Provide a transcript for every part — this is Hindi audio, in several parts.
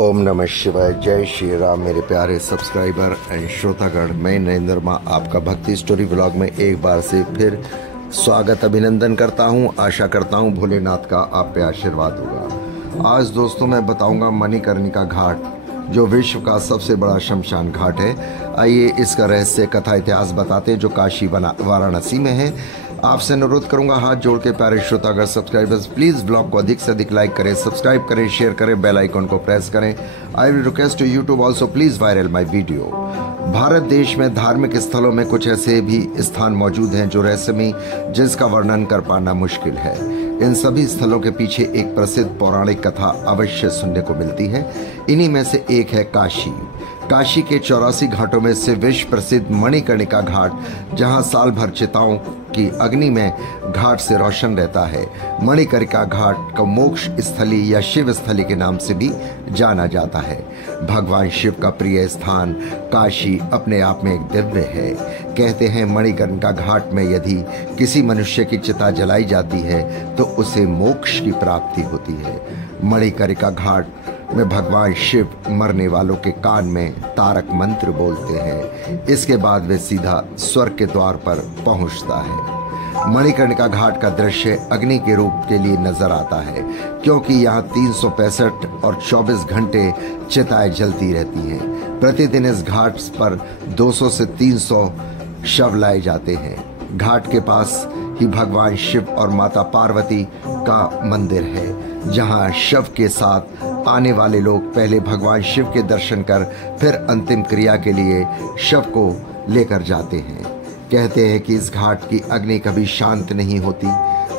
ओम नमः शिवाय। जय श्री राम मेरे प्यारे सब्सक्राइबर एंड श्रोतागण। मैं नरेंद्र माँ आपका भक्ति स्टोरी व्लॉग में एक बार से फिर स्वागत अभिनंदन करता हूँ। आशा करता हूँ भोलेनाथ का आप पे आशीर्वाद होगा। आज दोस्तों मैं बताऊंगा मणिकर्णिका घाट, जो विश्व का सबसे बड़ा शमशान घाट है। आइए इसका रहस्य कथा इतिहास बताते हैं, जो काशी वाराणसी में है। आपसे अनुरोध करूंगा हाथ जोड़ के प्यारे श्रोतागण सब्सक्राइबर्स, प्लीज ब्लॉग को अधिक से अधिक लाइक करें, सब्सक्राइब करें, शेयर करें, बेल आइकन को प्रेस करें। I will request to YouTube also please viral my video. Bharat देश में धार्मिक स्थलों में कुछ ऐसे भी स्थान मौजूद हैं जो रहस्यमयी, जिसका वर्णन कर पाना मुश्किल है। इन सभी स्थलों के पीछे एक प्रसिद्ध पौराणिक कथा अवश्य सुनने को मिलती है। इन्हीं में से एक है काशी। काशी के 84 घाटों में से विश्व प्रसिद्ध मणिकर्णिका घाट, जहां साल भर चिताओं की अग्नि में घाट से रोशन रहता है। मणिकर्णिका घाट को मोक्ष स्थली या शिव स्थली के नाम से भी जाना जाता है। भगवान शिव का प्रिय स्थान काशी अपने आप में एक दिव्य है। कहते हैं मणिकर्णिका घाट में यदि किसी मनुष्य की चिता जलाई जाती है तो उसे मोक्ष की प्राप्ति होती है। मणिकर्णिका घाट में भगवान शिव मरने वालों के कान में तारक मंत्र बोलते हैं। इसके बाद वे सीधा स्वर्ग के द्वार पर पहुंचता है। मणिकर्णिका घाट का दृश्य अग्नि के रूप के लिए नजर आता है, क्योंकि यहाँ 365 और 24 घंटे चिताएं जलती रहती हैं। प्रतिदिन इस घाट पर 200 से 300 शव लाए जाते हैं। घाट के पास ही भगवान शिव और माता पार्वती का मंदिर है, जहाँ शव के साथ आने वाले लोग पहले भगवान शिव के दर्शन कर फिर अंतिम क्रिया के लिए शव को लेकर जाते हैं। कहते हैं कि इस घाट की अग्नि कभी शांत नहीं होती।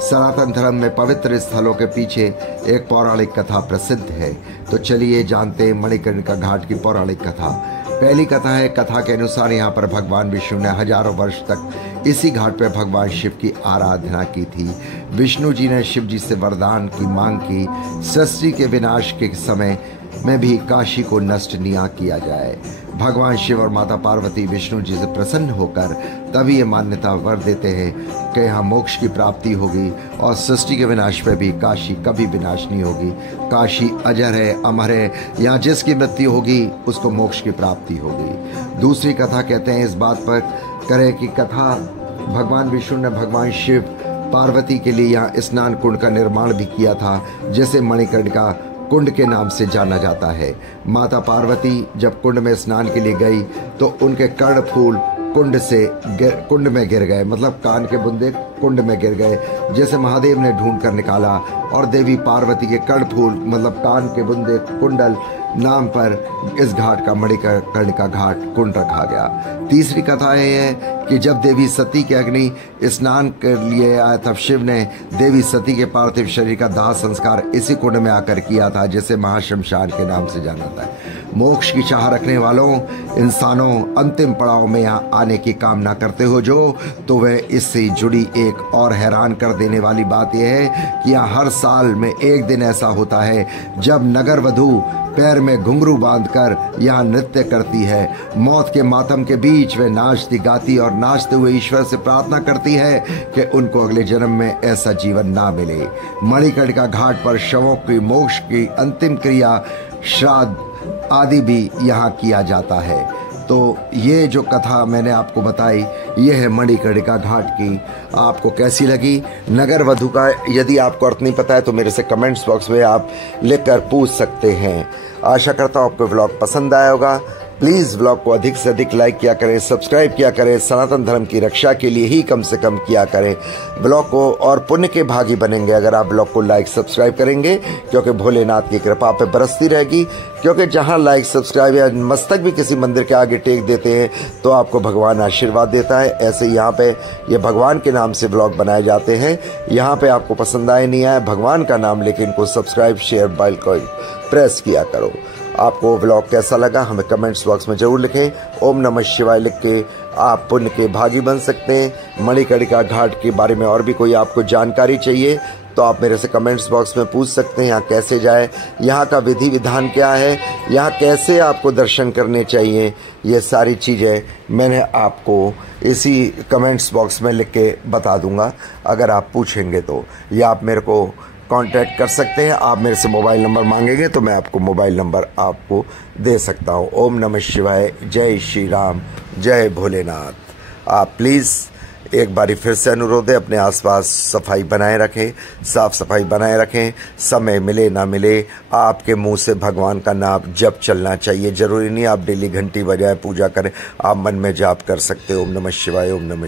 सनातन धर्म में पवित्र स्थलों के पीछे एक पौराणिक कथा प्रसिद्ध है। तो चलिए जानते हैं मणिकर्णिका घाट की पौराणिक कथा। पहली कथा है, कथा के अनुसार यहाँ पर भगवान विष्णु ने हजारों वर्ष तक इसी घाट पर भगवान शिव की आराधना की थी। विष्णु जी ने शिव जी से वरदान की मांग की, सृष्टि के विनाश के समय में भी काशी को नष्ट न किया जाए। भगवान शिव और माता पार्वती विष्णु जी से प्रसन्न होकर तभी ये मान्यता वर देते हैं कि यहाँ मोक्ष की प्राप्ति होगी और सृष्टि के विनाश पे भी काशी कभी विनाश नहीं होगी। काशी अजर है, अमर है, यहाँ जिसकी मृत्यु होगी उसको मोक्ष की प्राप्ति होगी। दूसरी कथा कहते हैं, इस बात पर करें कि कथा भगवान विष्णु ने भगवान शिव पार्वती के लिए यहाँ स्नान कुंड का निर्माण भी किया था, जिसे मणिकर्णिका कुंड के नाम से जाना जाता है। माता पार्वती जब कुंड में स्नान के लिए गई तो उनके कर्णफूल कुंड में गिर गए, मतलब कान के बुंदे कुंड में गिर गए, जैसे महादेव ने ढूंढ कर निकाला और देवी पार्वती के कर्णफूल मतलब कान के बुंदे कुंडल नाम पर इस घाट का मणिकर्णिका घाट कुंड रखा गया। तीसरी कथा यह है कि जब देवी सती के अग्नि स्नान के लिए आया, तब शिव ने देवी सती के पार्थिव शरीर का दाह संस्कार इसी कुंड में आकर किया था, जिसे महाशमशान के नाम से जाना जाता है। मोक्ष की चाह रखने वालों इंसानों अंतिम पड़ाव में यहाँ आने की कामना करते हो जो, तो वह इससे जुड़ी एक और हैरान कर देने वाली बात यह है कि यहाँ हर साल में एक दिन ऐसा होता है जब नगर वधू पैर में घुंघरू बांधकर यहाँ नृत्य करती है। मौत के मातम के बीच वे नाचती गाती और नाचते हुए ईश्वर से प्रार्थना करती है कि उनको अगले जन्म में ऐसा जीवन ना मिले। मणिकर्णिका घाट पर शवों की मोक्ष की अंतिम क्रिया, श्राद्ध आदि भी यहाँ किया जाता है। तो ये जो कथा मैंने आपको बताई, ये है मणिकर्णिका घाट की। आपको कैसी लगी? नगर वधू का यदि आपको अर्थ नहीं पता है तो मेरे से कमेंट्स बॉक्स में आप लिखकर पूछ सकते हैं। आशा करता हूँ आपको व्लॉग पसंद आया होगा। प्लीज़ व्लॉग को अधिक से अधिक लाइक किया करें, सब्सक्राइब किया करें। सनातन धर्म की रक्षा के लिए ही कम से कम किया करें। ब्लॉग को और पुण्य के भागी बनेंगे अगर आप ब्लॉग को लाइक सब्सक्राइब करेंगे, क्योंकि भोलेनाथ की कृपा पे बरसती रहेगी। क्योंकि जहां लाइक सब्सक्राइब या मस्तक भी किसी मंदिर के आगे टेक देते हैं तो आपको भगवान आशीर्वाद देता है। ऐसे यहाँ पे ये भगवान के नाम से ब्लॉग बनाए जाते हैं। यहाँ पे आपको पसंद आए नहीं आए भगवान का नाम लेके इनको सब्सक्राइब शेयर बेल को प्रेस किया करो। आपको व्लॉग कैसा लगा हमें कमेंट्स बॉक्स में जरूर लिखें। ओम नमः शिवाय लिख के आप पुण्य के भागी बन सकते हैं। मणिकर्णिका घाट के बारे में और भी कोई आपको जानकारी चाहिए तो आप मेरे से कमेंट्स बॉक्स में पूछ सकते हैं। यहाँ कैसे जाए, यहाँ का विधि विधान क्या है, यहाँ कैसे आपको दर्शन करने चाहिए, ये सारी चीज़ें मैंने आपको इसी कमेंट्स बॉक्स में लिख के बता दूंगा अगर आप पूछेंगे तो, या आप मेरे को कांटेक्ट कर सकते हैं। आप मेरे से मोबाइल नंबर मांगेंगे तो मैं आपको मोबाइल नंबर आपको दे सकता हूँ। ओम नमः शिवाय, जय श्री राम, जय भोलेनाथ। आप प्लीज़ एक बारी फिर से अनुरोध है, अपने आसपास सफाई बनाए रखें, साफ सफाई बनाए रखें। समय मिले ना मिले, आपके मुंह से भगवान का नाम जप चलना चाहिए। जरूरी नहीं आप डेली घंटी बजाए पूजा करें, आप मन में जाप कर सकते हो। ओम नमः शिवाय, ओम नमः